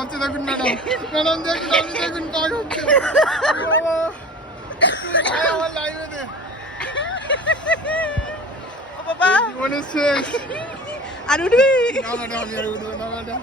হচ্ছে দেখুন madam, madam দেখুন, আপনি দেখুন কাজ হচ্ছে বাবা, আমার লাইভে দে বাবা জীবনের শেষ। আর উঠবি না ম্যাডাম, আমি আর উঠবো না ম্যাডাম।